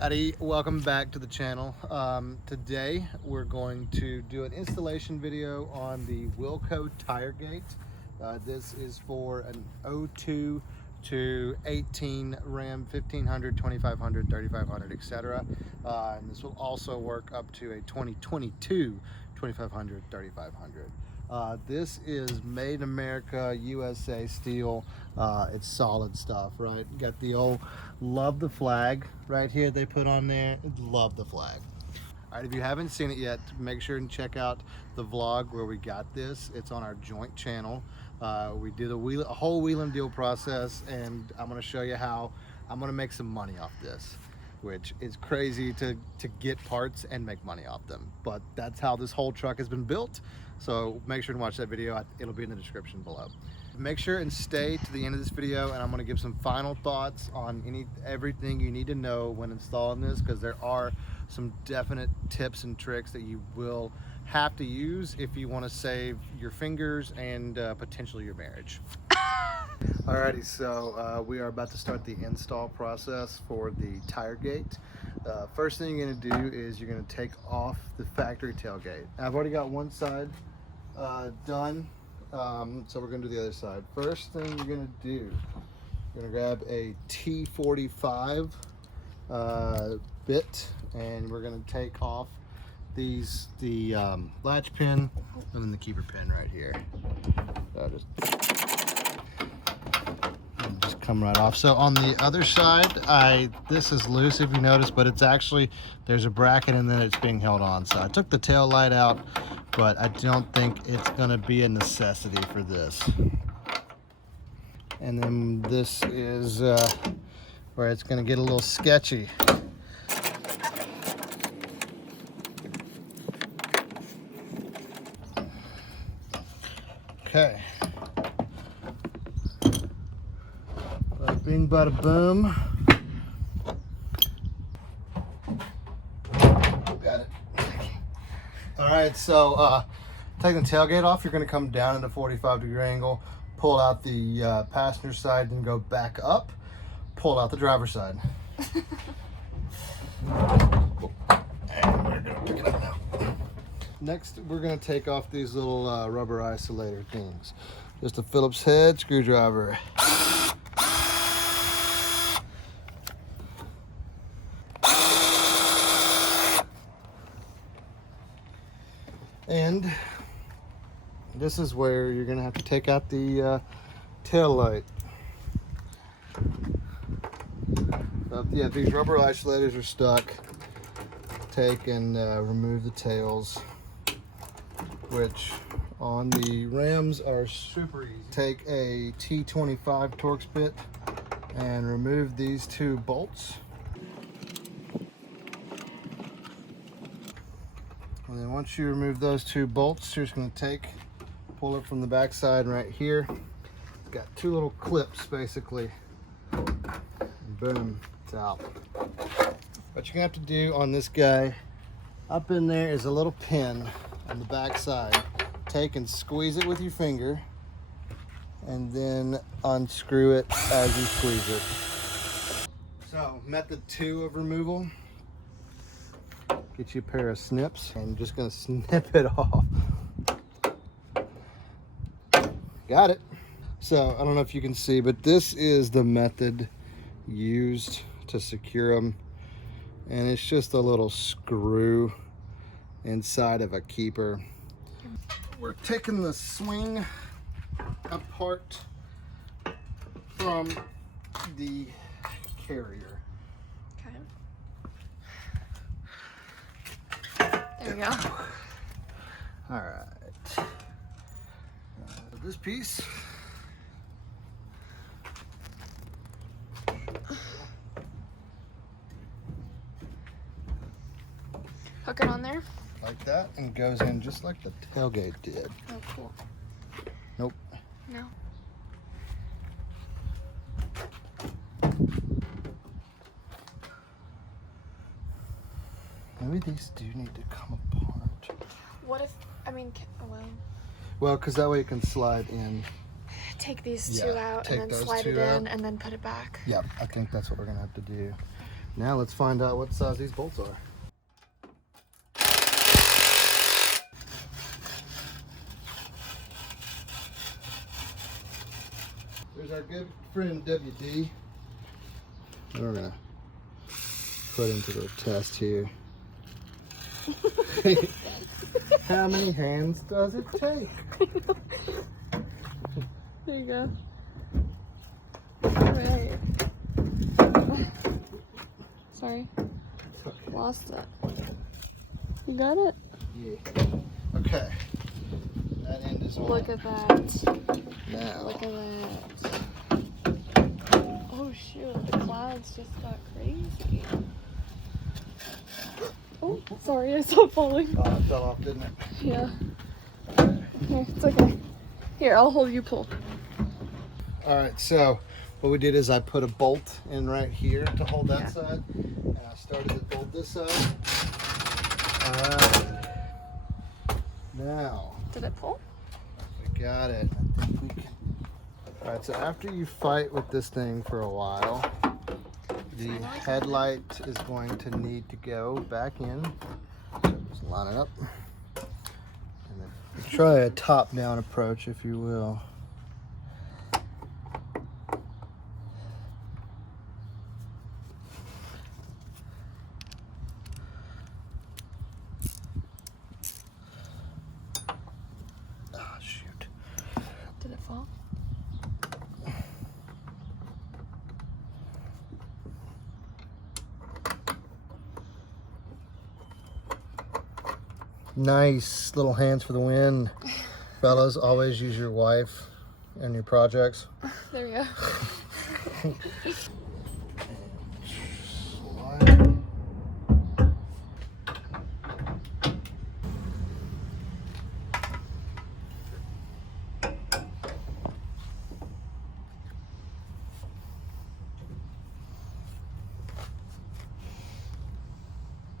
Howdy, welcome back to the channel. Today we're going to do an installation video on the Wilco Tiregate. This is for an 02 to 18 Ram 1500, 2500, 3500, etc. And this will also work up to a 2022 2500, 3500. This is made in America, USA steel. It's solid stuff, right? You got the old love the flag right here they put on there. Love the flag. All right, if you haven't seen it yet, make sure and check out the vlog where we got this. It's on our joint channel. We did a whole wheel and deal process, and I'm going to show you how I'm going to make some money off this, which is crazy to get parts and make money off them. But that's how this whole truck has been built. So make sure to watch that video. It'll be in the description below. Make sure and stay to the end of this video, and I'm going to give some final thoughts on everything you need to know when installing this, because there are some definite tips and tricks that you will have to use if you want to save your fingers and potentially your marriage. Alrighty, so we are about to start the install process for the Tiregate. First thing you're going to do is you're going to take off the factory tailgate. I've already got one side done, so we're going to do the other side. First thing you're going to do, you're going to grab a T45 bit, and we're going to take off the latch pin and then the keeper pin right here. Just come right off. So on the other side, this is loose if you notice, but it's actually, there's a bracket and then it's being held on. So I took the tail light out, but I don't think it's gonna be a necessity for this. And then this is where it's gonna get a little sketchy. Okay. Bada bing, bada boom. Got it. All right, so taking the tailgate off, you're going to come down at a 45-degree angle, pull out the passenger side, and go back up, pull out the driver's side. And we're going to pick it up now. Next, we're going to take off these little rubber isolator things. Just a Phillips head screwdriver. And this is where you're going to have to take out the tail light. Yeah, these rubber isolators are stuck. Take and remove the tails, which on the Rams are super easy. Take a T25 Torx bit and remove these two bolts. And then once you remove those two bolts, you're just going to pull it from the back side right here. It's got two little clips basically. And boom, it's out. What you're going to have to do on this guy, up in there is a little pin on the back side. Take and squeeze it with your finger, and then unscrew it as you squeeze it. So, method 2 of removal. Get you a pair of snips, and I'm just going to snip it off. Got it. So, I don't know if you can see, but this is the method used to secure them. And it's just a little screw inside of a keeper. We're taking the swing apart from the carrier. Okay. There we go. All right. This piece. Hook it on there. Like that, and goes in just like the tailgate did. Oh, cool. Nope. No. Maybe these do need to come apart. What if, I mean, well, because that way it can slide in. Take these two out and then slide it in and then put it back. Yeah, I think that's what we're gonna have to do. Now let's find out what size these bolts are. There's our good friend WD. We're gonna put into the test here. How many hands does it take? There you go. Alright. Sorry. Lost it. You got it? Yeah. Okay. That end is on. Look at that. Now. Look at that. Oh shoot, the clouds just got crazy. Oh, sorry, I saw it falling. Oh, it fell off, didn't it? Yeah. Okay, it's okay. Here, I'll hold you pull. Alright, so what we did is I put a bolt in right here to hold that side, and I started to bolt this side. Now, Did it pull? we got it. I think we can. Alright, so after you fight with this thing for a while, the headlight is going to need to go back in. So just line it up. And then try a top-down approach, if you will. Oh, shoot. Did it fall? Nice little hands for the win. Fellas, always use your wife in your projects. There we go.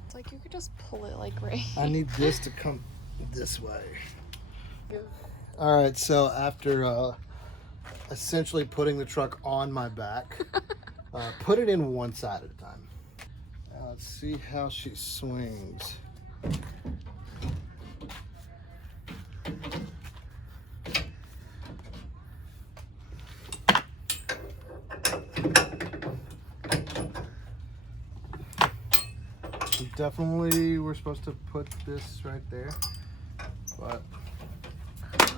It's like you could just pull it like right. I need this to come this way. All right, so after essentially putting the truck on my back, put it in one side at a time. Now let's see how she swings. Definitely we're supposed to put this right there, but it's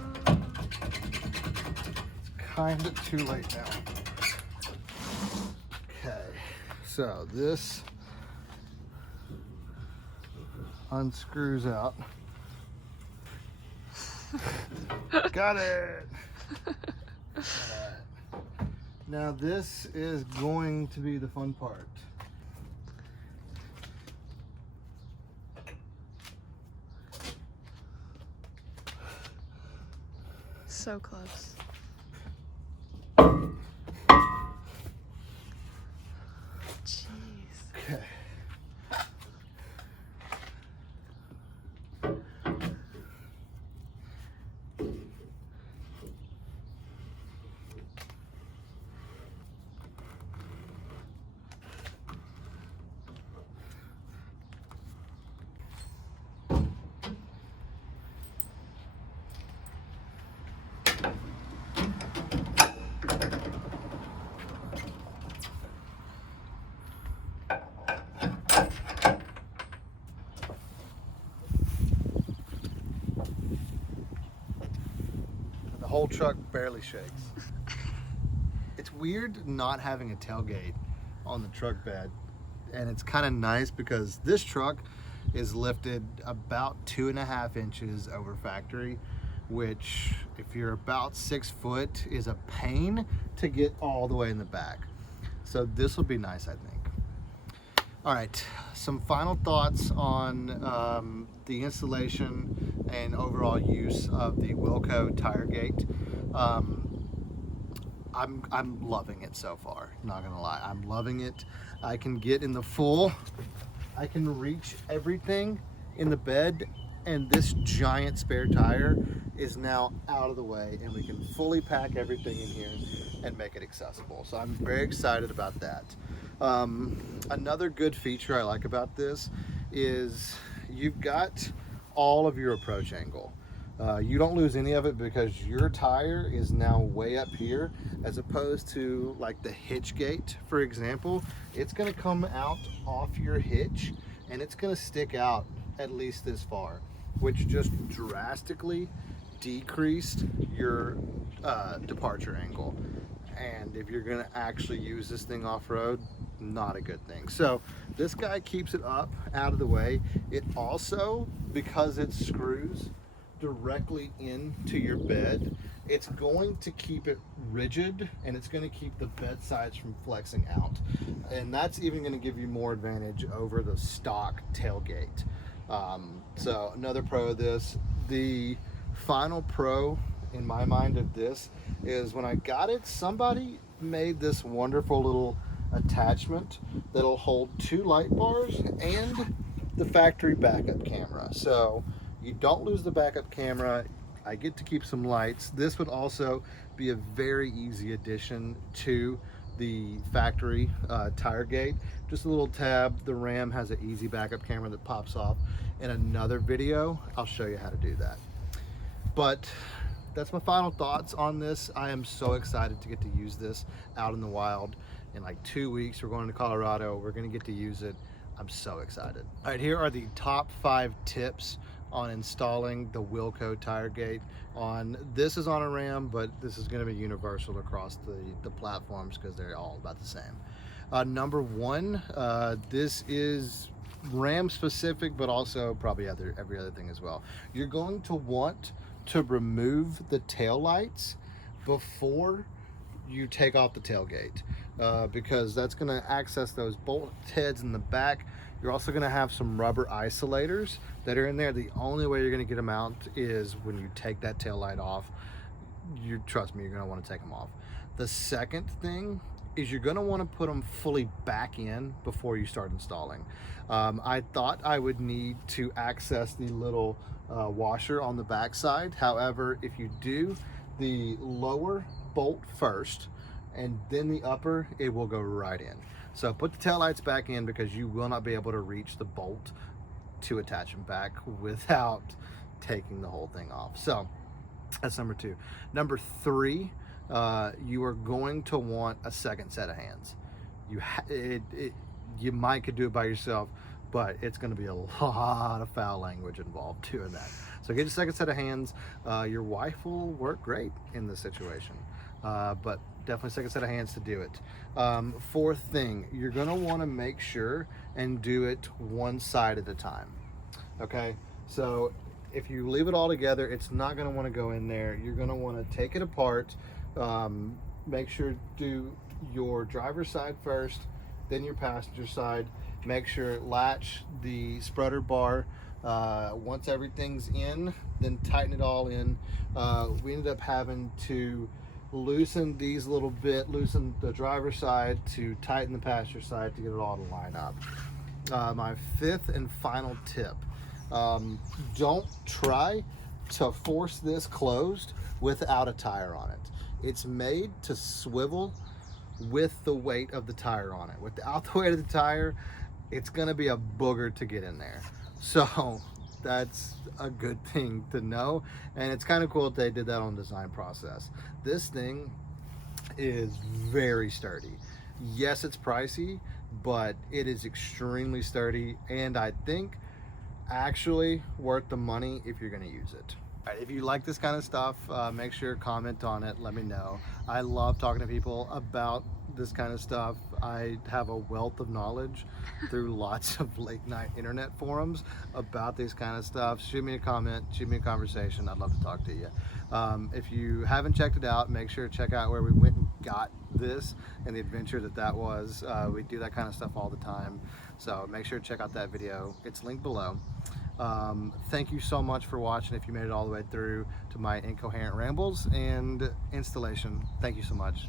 kind of too late now. Okay, so this unscrews out. Got it. All right. Now this is going to be the fun part. So close. Jeez. Okay. The whole truck barely shakes. It's weird not having a tailgate on the truck bed, and it's kind of nice because this truck is lifted about 2.5 inches over factory, which if you're about 6 foot is a pain to get all the way in the back. So this will be nice, I think. All right, some final thoughts on the installation and overall use of the Wilco Tiregate. I'm loving it so far, not gonna lie. I'm loving it. I can get in the full, I can reach everything in the bed, and this giant spare tire is now out of the way, and we can fully pack everything in here and make it accessible. So I'm very excited about that. Another good feature I like about this is you've got all of your approach angle. You don't lose any of it because your tire is now way up here, as opposed to like the hitch gate, for example. It's going to come out off your hitch and it's going to stick out at least this far, which just drastically decreased your departure angle. And if you're going to actually use this thing off-road, not a good thing. So this guy keeps it up out of the way. It also, because it screws directly into your bed, it's going to keep it rigid and it's going to keep the bed sides from flexing out, and that's even going to give you more advantage over the stock tailgate. So another pro of this, the final pro in my mind of this, is when I got it, somebody made this wonderful little attachment that'll hold 2 light bars and the factory backup camera. So you don't lose the backup camera. I get to keep some lights. This would also be a very easy addition to the factory Tiregate. Just a little tab. The Ram has an easy backup camera that pops off. In another video, I'll show you how to do that. But that's my final thoughts on this. I am so excited to get to use this out in the wild. In like 2 weeks, we're going to Colorado. We're going to get to use it. I'm so excited. All right, here are the top 5 tips on installing the Wilco Tiregate. This is on a Ram, but this is going to be universal across the platforms because they're all about the same. Number 1, this is Ram specific, but also probably every other thing as well. You're going to want to remove the tail lights before you take off the tailgate, because that's going to access those bolt heads in the back. You're also going to have some rubber isolators that are in there. The only way you're going to get them out is when you take that tail light off. Trust me, you're going to want to take them off. The second thing is you're going to want to put them fully back in before you start installing. I thought I would need to access the little washer on the back side. However, if you do the lower bolt first and then the upper, it will go right in. So put the tail lights back in because you will not be able to reach the bolt to attach them back without taking the whole thing off. So that's number 2. Number 3, you are going to want a second set of hands. You might could do it by yourself, but it's going to be a lot of foul language involved doing that. So get a second set of hands. Your wife will work great in this situation, but definitely second set of hands to do it. 4th thing, you're going to want to make sure and do it one side at a time. Okay, so if you leave it all together, it's not going to want to go in there. You're going to want to take it apart. Make sure do your driver's side first, then your passenger side. Make sure latch the spreader bar. Once everything's in, then tighten it all in. We ended up having to loosen these a little bit, loosen the driver's side to tighten the passenger side to get it all to line up. My 5th and final tip, don't try to force this closed without a tire on it. It's made to swivel with the weight of the tire on it. Without the weight of the tire, it's gonna be a booger to get in there. So that's a good thing to know, and it's kind of cool that they did that on the design process. This thing is very sturdy. Yes, it's pricey, but it is extremely sturdy, and I think actually worth the money if you're going to use it. All right, if you like this kind of stuff, make sure to comment on it. Let me know. I love talking to people about this kind of stuff. I have a wealth of knowledge through lots of late night internet forums about this kind of stuff. Shoot me a comment, shoot me a conversation. I'd love to talk to you. If you haven't checked it out, make sure to check out where we went and got this and the adventure that was. We do that kind of stuff all the time. So make sure to check out that video. It's linked below. Thank you so much for watching. If you made it all the way through to my incoherent rambles and installation, thank you so much.